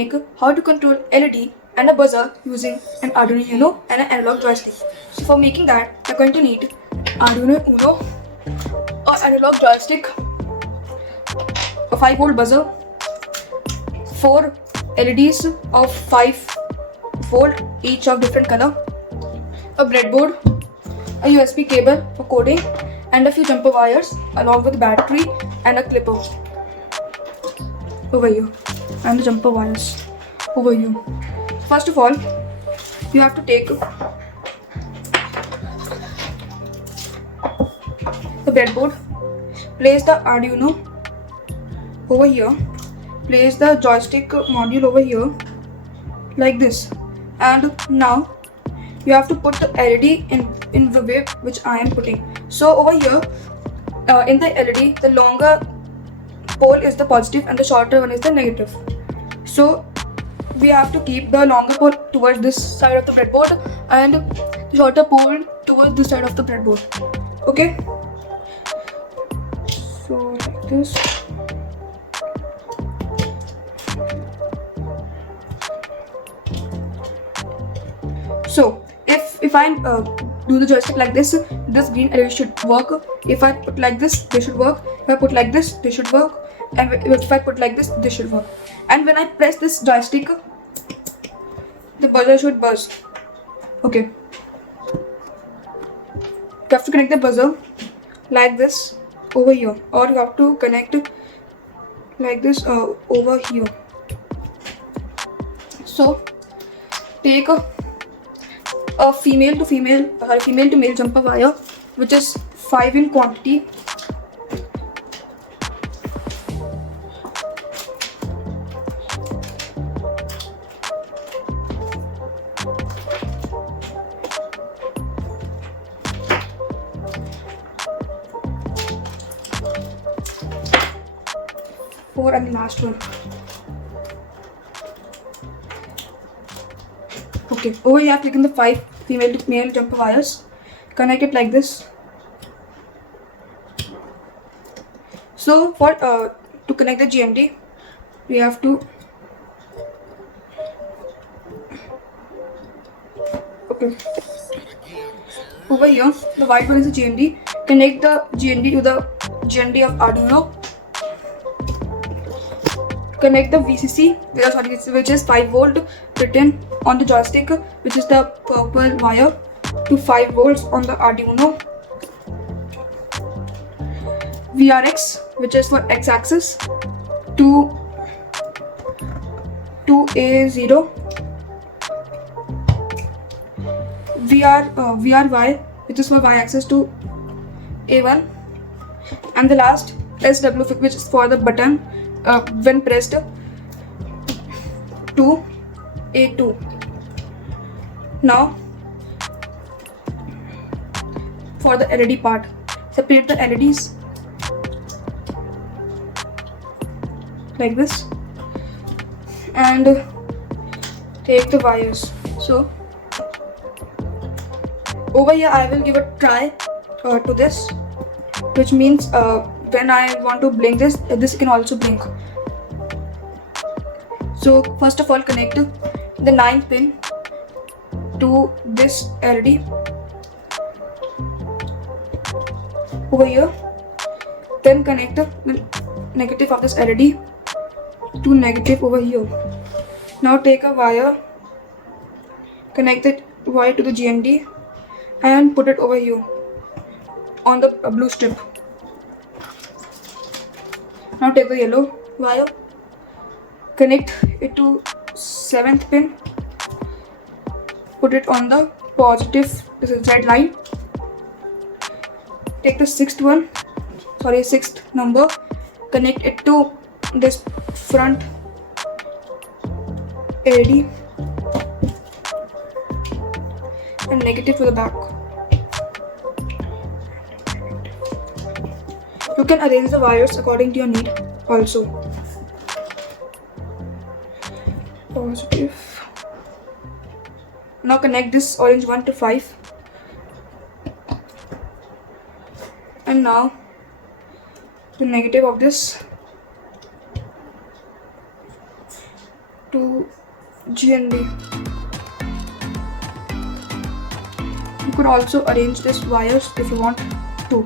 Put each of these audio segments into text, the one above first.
make how to control LED and a buzzer using an Arduino Uno and an analog joystick. So for making that, you're going to need Arduino Uno, or analog joystick, a 5-volt buzzer, 4 LEDs of 5 volt each of different color, a breadboard, a USB cable for coding, and a few jumper wires along with battery and a clipper over here, and the jumper wires over here. First of all, you have to take the breadboard, place the Arduino over here, place the joystick module over here like this, and now you have to put the LED in the way which I am putting. So over here in the LED, the longer pole is the positive and the shorter one is the negative. So we have to keep the longer pole towards this side of the breadboard and the shorter pole towards this side of the breadboard. Okay, so like this. So if I do the joystick like this green LED should work. If I put like this, they should work. If I put like this, they should work. And if I put like this, they should work. And when I press this joystick, the buzzer should buzz. Okay. You have to connect the buzzer like this over here, or you have to connect it like this over here. So take a female to male jumper wire, which is 5 in quantity. Four and the last one. Okay, over here I have taken the 5 female to male jumper wires, connect it like this. So for to connect the GND, we have to over here the white one is the GND. Connect the GND to the GND of Arduino. Connect the VCC, which is 5 volt written on the joystick, which is the purple wire, to 5 volts on the Arduino. VRX, which is for x-axis, to A0. VRY, which is for y-axis, to A1. And the last SW, which is for the button when pressed, to A2. Now for the LED part, separate the LEDs like this and take the wires. So over here I will give a try to this, which means when I want to blink this can also blink. So first of all, connect the 9th pin to this LED over here. Then connect the negative of this LED to negative over here. Now take a wire, connect that wire to the GND and put it over here on the blue strip. Now take the yellow wire, connect it to 7th pin, put it on the positive, this is red line. Take the 6th number, connect it to this front LED and negative to the back. You can arrange the wires according to your need also. Positive. Now connect this orange one to 5. And now the negative of this to GND. You could also arrange these wires if you want to.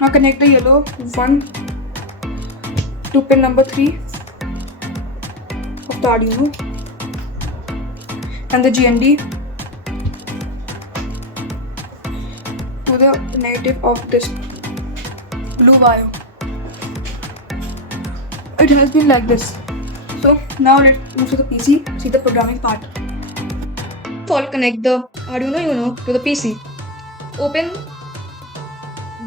Now connect the yellow one to pin number 3 of the Arduino and the GND to the negative of this blue wire. It has been like this. So now let's move to the PC, see the programming part. First of all, connect the Arduino Uno to the PC. Open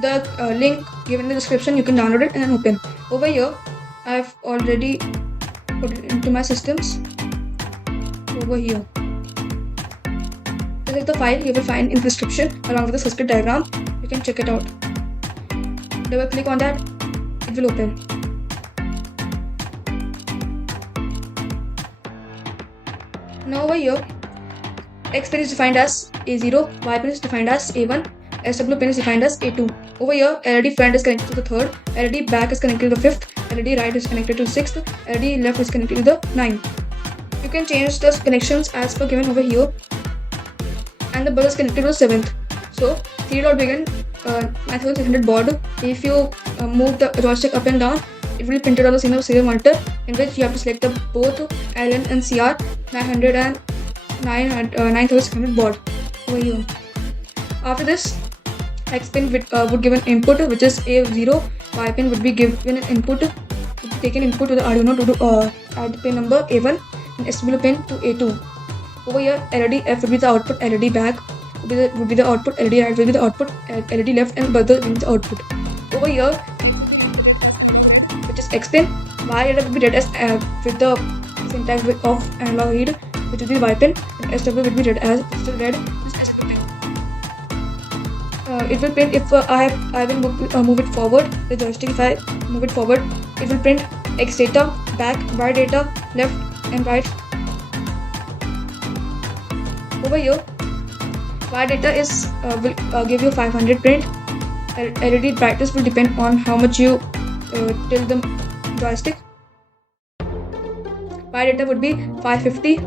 the link given in the description. You can download it and then open. Over here, I've already put it into my systems. Over here, this is the file you will find in the description along with the circuit diagram. You can check it out. Double click on that, it will open. Now over here, X pin is defined as A0, Y pin is defined as A1, SW pin is defined as A2. Over here, LED front is connected to the third, LED back is connected to the fifth, LED right is connected to the sixth, LED left is connected to the ninth. You can change the connections as per given over here, and the bus is connected to the seventh. So, serial begin 9600 board. If you move the joystick up and down, it will be printed on the serial monitor, in which you have to select the both LN and CR 900 and 9600 baud over here. After this, X pin would give an input which is A0, Y pin would be given an input, taken input to the Arduino to add pin number A1 and SW pin to A2. Over here, LED F would be the output, LED back would be the output, LED right will be the output, LED left and buzzer will be the output. Over here, which is X pin, Y will be read as with the syntax of analog read, which will be Y pin, and SW will be read as still read. It will print if I will move it forward. The joystick, if I move it forward, it will print X data, back, Y data, left and right. Over here, Y data is will give you 500 print. LED brightness will depend on how much you tilt the joystick. Y data would be 550,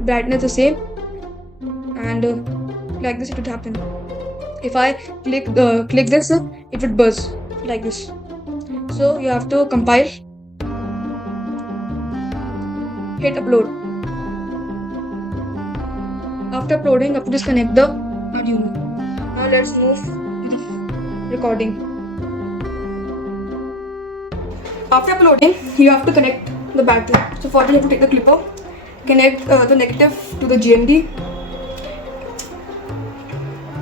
brightness the same, and like this it would happen. If I click this, it would buzz like this. So you have to compile, hit upload. After uploading, you have to disconnect the Arduino. Now let's move to the recording. After uploading, you have to connect the battery. So for that, you have to take the clipper, connect the negative to the GND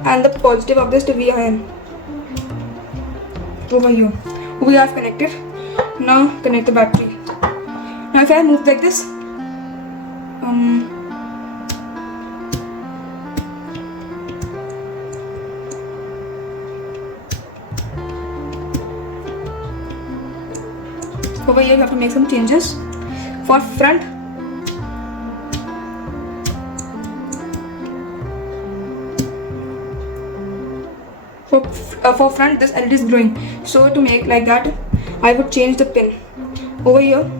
and the positive of this to VIN. Over here. We have connected. Now connect the battery. Now if I move like this, over here you have to make some changes. For front, for front this LED is glowing. So to make like that, I would change the pin. Over here,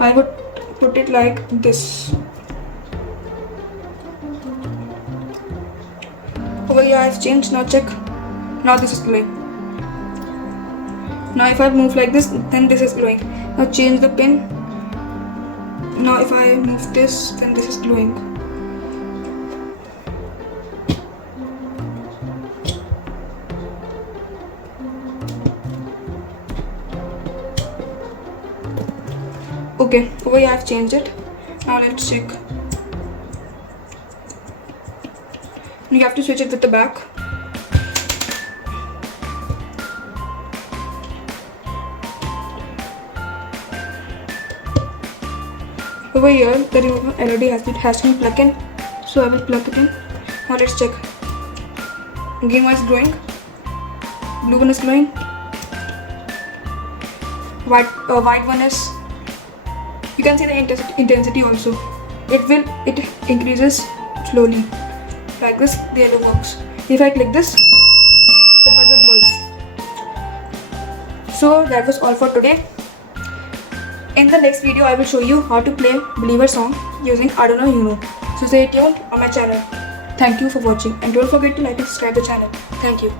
I would put it like this. Over here I have changed. Now check. Now this is glowing. Now if I move like this, then this is glowing. Now change the pin. Now if I move this, then this is glowing. Okay, over here I have changed it. Now let's check. You have to switch it with the back. Over here, the remote LED has to be plugged in, so I will plug it in. Now let's check. Green one is glowing, blue one is glowing, white one is. You can see the intensity also. It increases slowly. Like this, the yellow works. If I click this, the buzzer buzz. So that was all for today. In the next video, I will show you how to play Believer song using Arduino Uno. So stay tuned on my channel. Thank you for watching and don't forget to like and subscribe the channel. Thank you.